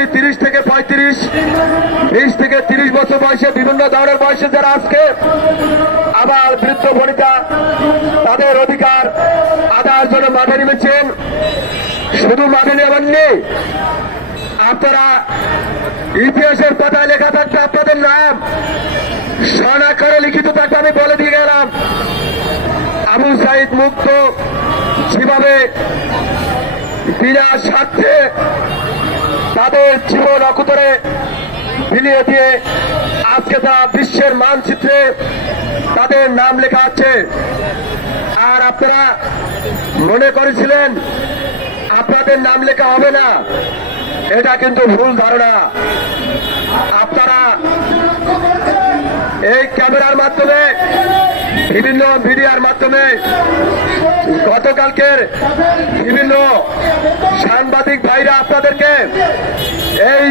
এমনকি 30 থেকে 35, 20 থেকে 30 বছর বয়সে, বিভিন্ন ধরনের বয়সে যারা আজকে আবার বৃদ্ধ বনিতা তাদের অধিকার আদায়ের জন্য মাঠে নেমেছেন। শুধু মাঠে নেমেননি, আপনারা ইতিহাসের পাতায় লেখা থাকতে আপনাদের নাম স্বর্ণাক্ষরে লিখিত থাকতে আমি বলে দিয়ে গেলাম। আবু সাইদ মুক্ত যেভাবে বিনা স্বার্থে তাদের জীবন অকুতরে বিলিয়ে দিয়ে আজকে তারা বিশ্বের মানচিত্রে তাদের নাম লেখা আছে। আর আপনারা মনে করেছিলেন আপনাদের নাম লেখা হবে না, এটা কিন্তু ভুল ধারণা। আপনারা এই ক্যামেরার মাধ্যমে, বিভিন্ন মিডিয়ার মাধ্যমে গতকালকের বিভিন্ন সাংবাদিক ভাইরা আপনাদেরকে এই